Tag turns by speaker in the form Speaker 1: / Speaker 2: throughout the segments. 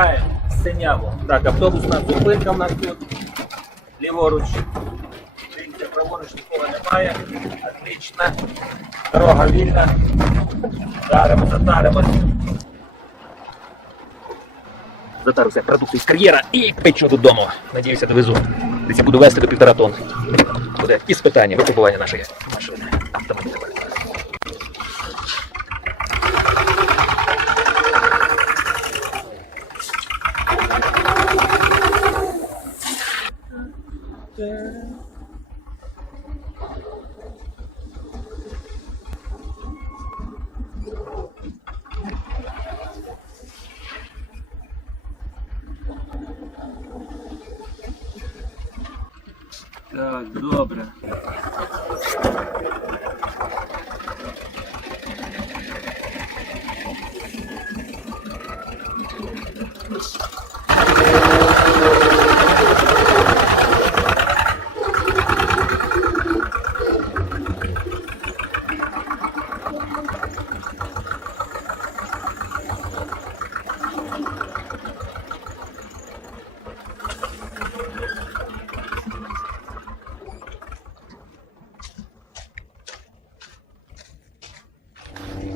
Speaker 1: шукаємо синяву. Так, автобусна зупинка в нас тут. Ліворуч. Дивіться, праворуч нікого немає. Отлично. Дорога вільна. Даримо, затаримось. Затаруся продукти з кар'єра і печу додому. Надіюся, довезу. Десь я буду вести до півтора тонн. Буде із питання випробування нашої машини. Так, добре.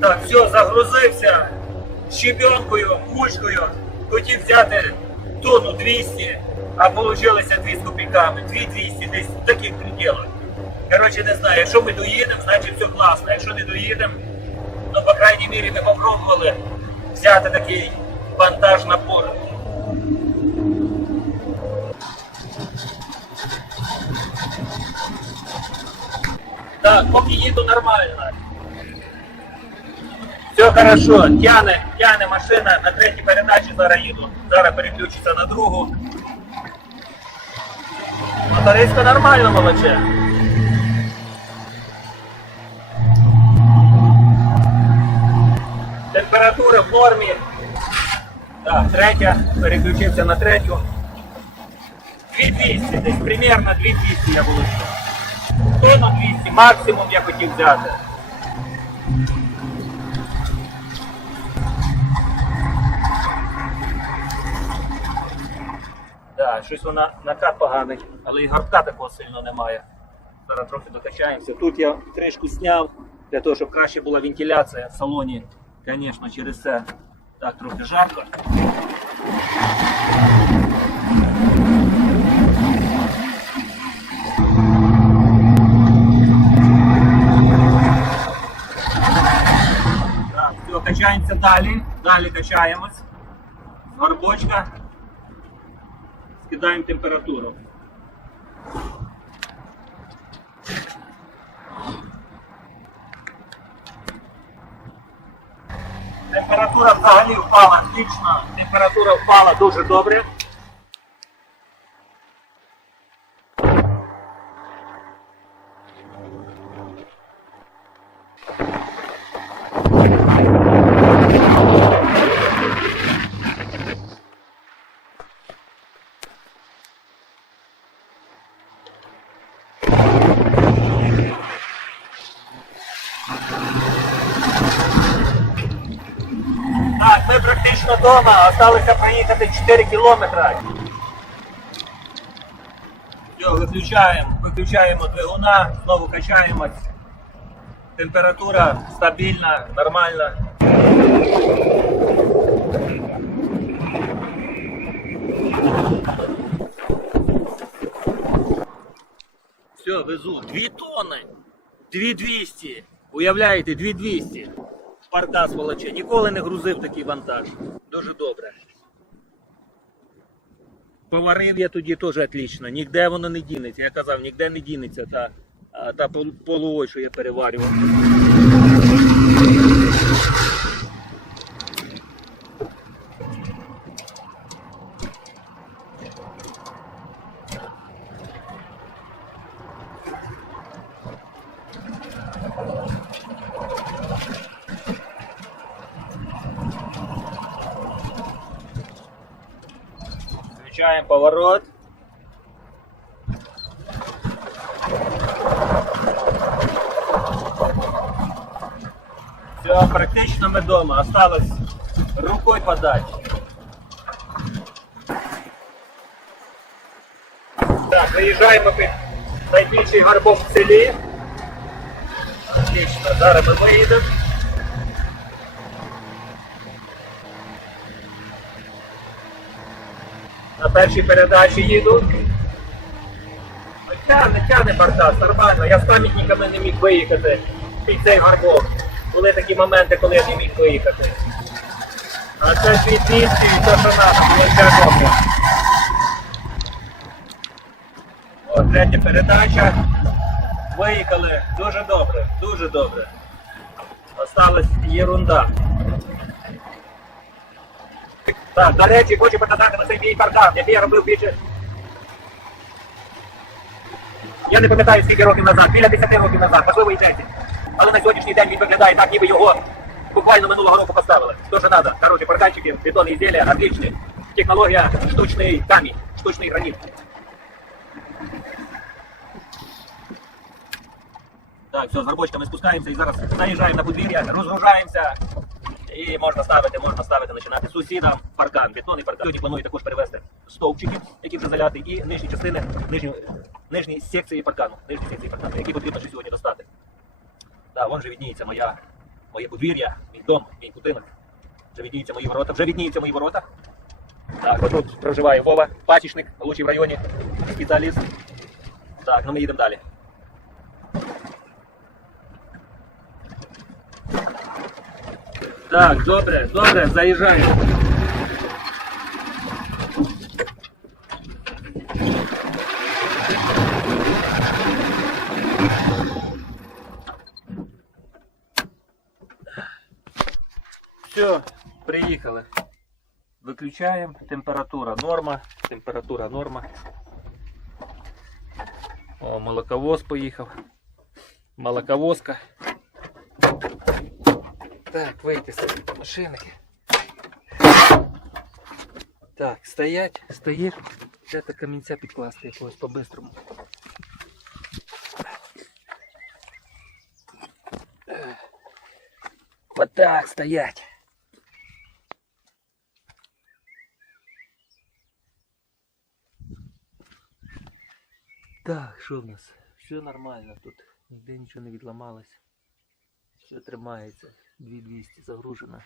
Speaker 1: Так, все, загрузився щебенкою, кучкою. Хотів взяти тонну 200, а получилося 2 з копійками. 2200 десь в таких пределах. Коротше, не знаю, якщо ми доїдемо, значить все класно. Якщо не доїдемо, ну, по крайній мірі, ми попробували взяти такий вантаж на порт. Так, поки їду нормально. Все хорошо, тяне, тяне машина на третій передачі зараз їду. Зараз переключиться на другу. Моториська нормально молоче. Температура в нормі. Так, третя, переключився на третю. 2200 десь, примерно 2200 я вилучив. Тонну 200, максимум я хотів взяти. Так, щось вона накат поганий, але і гортка такого сильно немає. Зараз трохи докачаємося. Тут я кришку зняв для того, щоб краще була вентиляція в салоні. Звісно, через це так трохи жарко. Так, все, качаємося далі. Далі качаємось. Горбочка. Скидаємо температуру. Температура взагалі впала отлично. Температура впала дуже добре. Так, ми практично вдома, осталося проїхати 4 кілометри. Все, виключаємо, виключаємо двигуна, знову качаємось. Температура стабільна, нормальна. Все, везу. Дві тони. 2200. Уявляєте, 2200. Спартак волоче. Ніколи не грузив такий вантаж. Дуже добре. Поварив я тоді теж отлично. Ніде воно не дінеться. Я казав, ніде не дінеться та, та пол- що я переварював. Включаємо поворот. Все, практично ми вдома. Осталось рукой подати. Так, заїжджаємо під найбільший гарбов в селі. Отлично, зараз мы виїдемо. Першій передачі їду. Ну, Тягне, тягне бардак, нормально. Я з пам'ятниками не міг виїхати під цей гарбок. Були такі моменти, коли я не міг виїхати. А це свій 200 і то, що треба, було тягнути. О, третя передача. Виїхали дуже добре, дуже добре. Осталась єрунда. Так, до речі, хочу показати на цей мій паркан, який я робив більше. Я не пам'ятаю скільки років назад, біля 10 років назад, можливо і 10. Але на сьогоднішній день він виглядає так, ніби його буквально минулого року поставили. Що ж треба? Короче, парканчики, бетонні ізделия, отличні. Технологія штучний камінь, штучний граніт. Так, все, з горбочками спускаємося і зараз наїжджаємо на подвір'я, розгружаємося. І можна ставити, можна ставити, починати сусідам паркан, бетонний паркан. Сьогодні планую також перевезти стовпчики, які вже заляти, і нижні частини, нижні, нижні секції паркану, нижні секції паркану, які потрібно ще сьогодні достати. Так, вон вже відніється моя, моє подвір'я, мій дом, мій будинок. Вже відніються мої ворота, вже відніються мої ворота. Так, отут проживає Вова, пасічник, лучший в районі, спеціаліст. Так, ну ми їдемо далі. Так, добре, добре, заїжджаємо. Все, приїхали. Виключаємо. Температура норма. Температура норма. О, молоковоз поїхав. Молоковозка. Так, вийти з машини. Так, стоять, стоїть. Треба камінця підкласти якогось по-бистрому. Вот так, стоять. Так, що в нас? Все нормально тут. Ніде нічого не відламалось. Все тримається. 2200 загружено.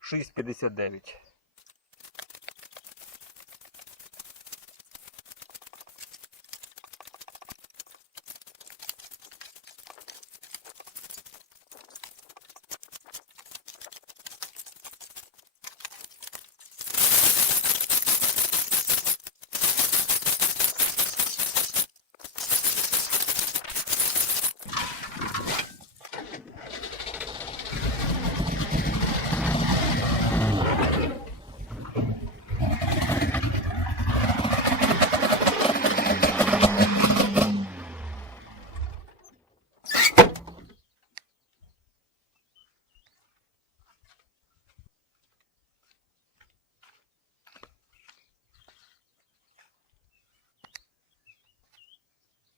Speaker 1: Шість п'ятдесят дев'ять.